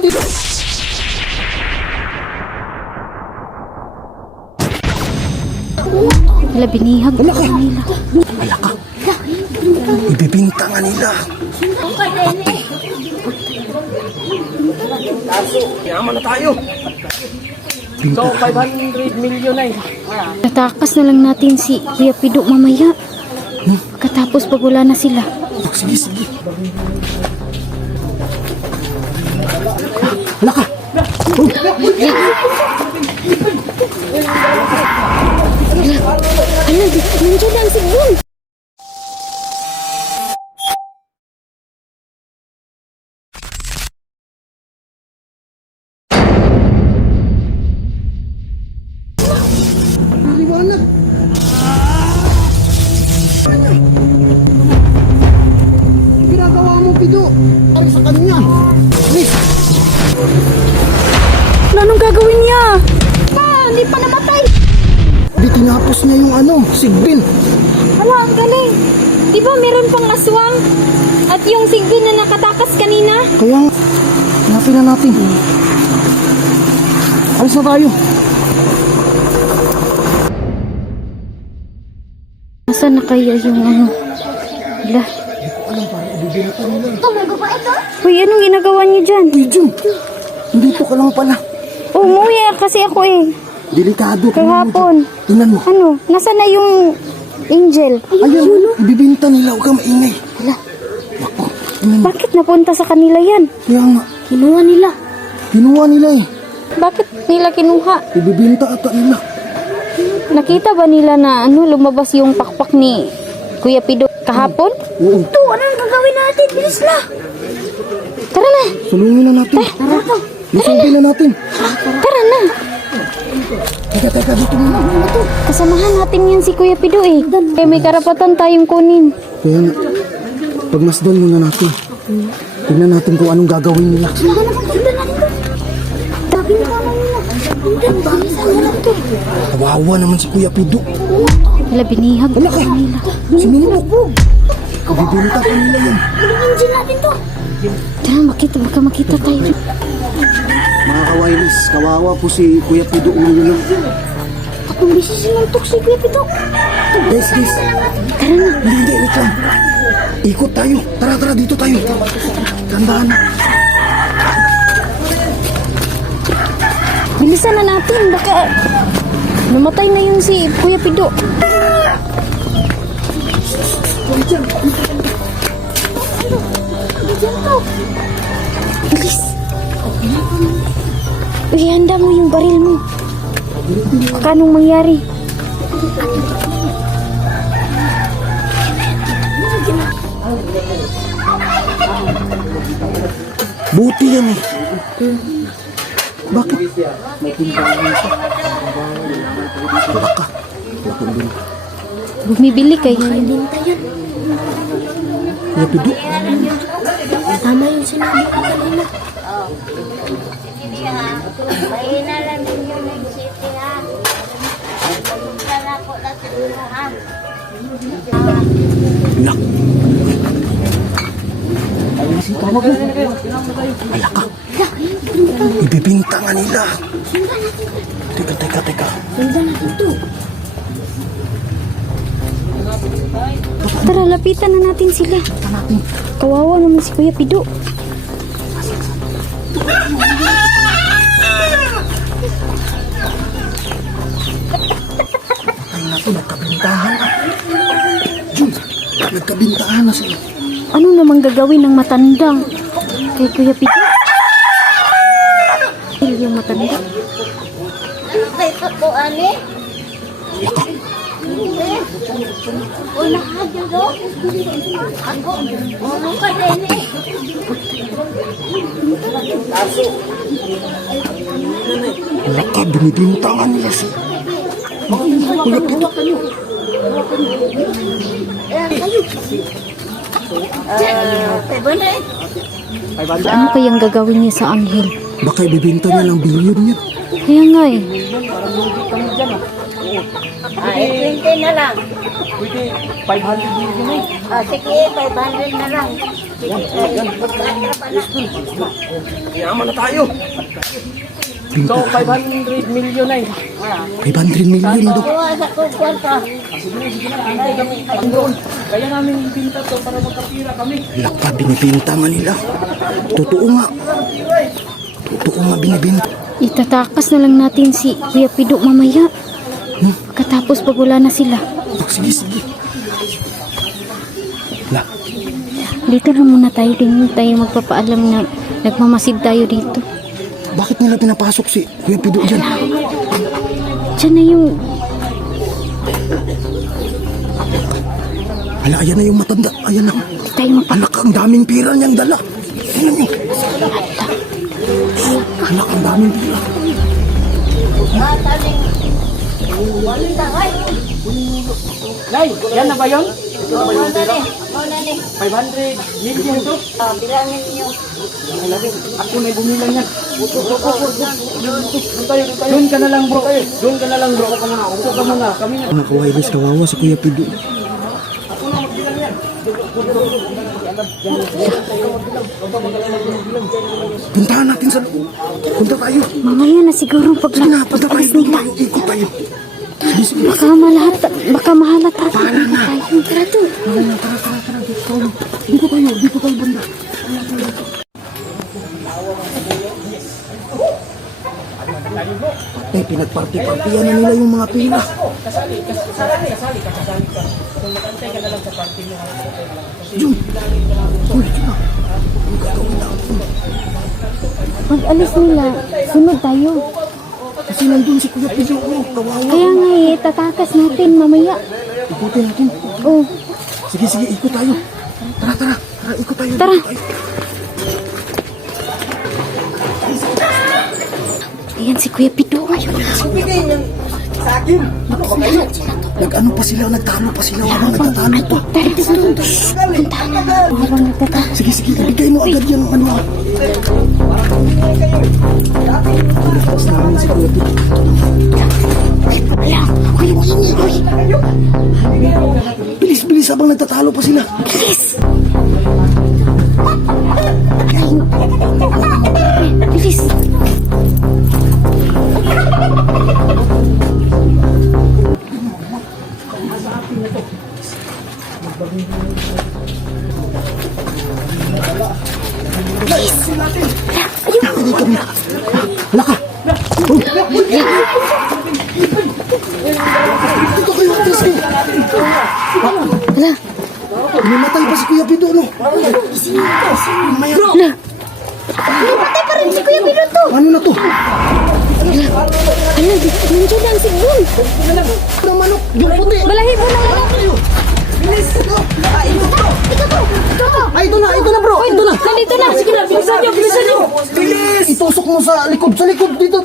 dito. Wala, binihag Wala ka. nila. Wala ka. Ibibinta nga nila. Yaman na tayo. So, 500 million na eh. Tatakas na lang natin si Kuya Pido mamaya. Katapos pag wala na sila. Oh, sige, sige. Wala ka. Ano, nandiyan lang si Bun. Liwanag. Ginagawa mo, Pido. Para sa kanya. Please. Anong gagawin niya? Hindi pa namatay. Di tinapos niya yung sigbin. Hala, ang galing. Di ba meron pang aswang? At yung sigbin na nakatakas kanina? Kaya nga, hanapin na natin. Alis na tayo. Nasaan na kaya yung Hala. Uy, anong ginagawa niyo dyan? Uy, Jun. Dito ka lang pala. Umuwi kasi ako eh. Delikado. Kahapon. Tingnan mo. Ano? Nasaan na yung angel? Ayun, ibibinta nila. Huwag ka maingay. Hala. Naku, tingnan mo. Bakit napunta sa kanila yan? Kaya nga, Kinuha nila. kinuha nila eh. Bakit nila kinuha? Ibibinta ata nila. Nakita ba nila na lumabas yung pakpak ni Kuya Pido kahapon? Oo. Ito, anong gagawin natin? Bilis na. Tara na. Sulungin na natin. Lusumbin na natin. Tara na. Teka, dito muna. Kasamahan natin yan si Kuya Pido eh. Kaya may karapatan tayong kunin. Kaya nga, pagmasdan muna natin. Tingnan natin kung anong gagawin nila. Kawawa naman si Kuya Pido. Wala, binihag Wala ka. nila. Sinuntok. Ibibinta pa nila yan. Tara, baka makita tayo. Mga kawailis, kawawa po si Kuya Pido ngayon. Kapag bisa sinuntok si Kuya Pido. Guys. Tara na. Hindi, wait lang. Ikot tayo. Tara, dito tayo. Tandaan na. Bilisan na natin. Baka namatay na yung si Kuya Pido. Bilis. Uy, handa mo yung baril mo. Baka anong mangyari? Buti yan eh. Bakit? Wala ka. Bumibili kayo. Kuya Pido. Tama yung sinabi ko kanina. Mahina lang din yung nag-city ha. Pumunta na po na siguro ha. Nak. Tawag mo. Wala ka. Ibibinta nga nila. Teka. Sundan natin to. Tara, lapitan na natin sila. Kawawa naman si Kuya Pido. Ay na to, nagkabintahan na. Jun, nagkabintahan na sila. Ano namang gagawin ng matandang kay Kuya Pido? Yung matanda. Kay po ani? Wala ka. O nakadyo do? Ako, ano ka din eh? Wala ka, binibinta nga nila si Kuya Pido. Ano kayang gagawin niya sa anghel? Baka ibibinta niya lang bilyon niya. Kaya nga eh. Pwede, 20 na lang. pwede 500 million eh. Sige, 500 na lang. Sige, Yaman na tayo. So, 500 million eh. 500 million daw. kuha sa kwarta. Kaya namin ibinta to para magkapira kami. Laka, binibintangan nila. Totoo nga. Totoo nga binibinta. Itatakas na lang natin si Kuya Pido mamaya. Pagkatapos pag wala na sila. Sige, sige. La, Dito na muna tayo. Din tayo magpapaalam na nagmamasid tayo dito. bakit nila pinapasok si Kuya Pido dyan? Diyan na yung... Hala, ayan na yung matanda. Ayan na. Di tayo Anak, ang daming pira niyang dala. Tingnan niyo. Anak, ang daming pira. Nay, yan na ba yun? Muna ni. 500 million to. Bilangin niyo. Ako na bumilang yan. Doon ka na lang bro. Doon ka na lang bro. Upo ka muna. Kami na. Anak, wireless kawawa si Kuya Pido. Puntahan natin sa loob. Punta tayo. Mamaya na siguro pag Sige na, punta tayo. pagtakas nila. Ikot tayo. Sige, sige. Baka mahalata. Paala na. Tara to. Dito tayo banda. Eh, pinagparty-partiyan na nila yung mga pila. Jun! Uy, Jun! Ang gagawin natin. Pag alis nila, sunod tayo. Kasi nandun si Kuya Pido. Oh, kawawa. Kaya nga tatakas natin mamaya. Ikutin natin. Oh, Sige, sige, ikot tayo. Tara, ikot tayo. Tara. Ikot tayo. ayan si Kuya Pido. Ayun. Nag-ano pa sila, nagtalo pa sila. Habang nagtatalo to. Tara dito. Habang nagtata. Sige, sige, ibigay mo agad yan. Ano? Tapos namin si Kuya Pido. Wala. Uy, uy. Bilis, bilis, habang nagtatalo pa sila. Bilis. Bilis. Hindi kami. Hala ka. Dito kayo, atis ko. Wala. Namatay pa si Kuya Pido, no? Mamaya. Wala. Patay pa rin si Kuya Pido to. Ano na to? Ano, nandiyan lang si Bun. Ang manok, yung puti. Balahi mo na lang. Ay, ito na bro. Ito na. Nandito na. Sige na, bilisan nyo. Bilis! Itusok mo sa likod, dito.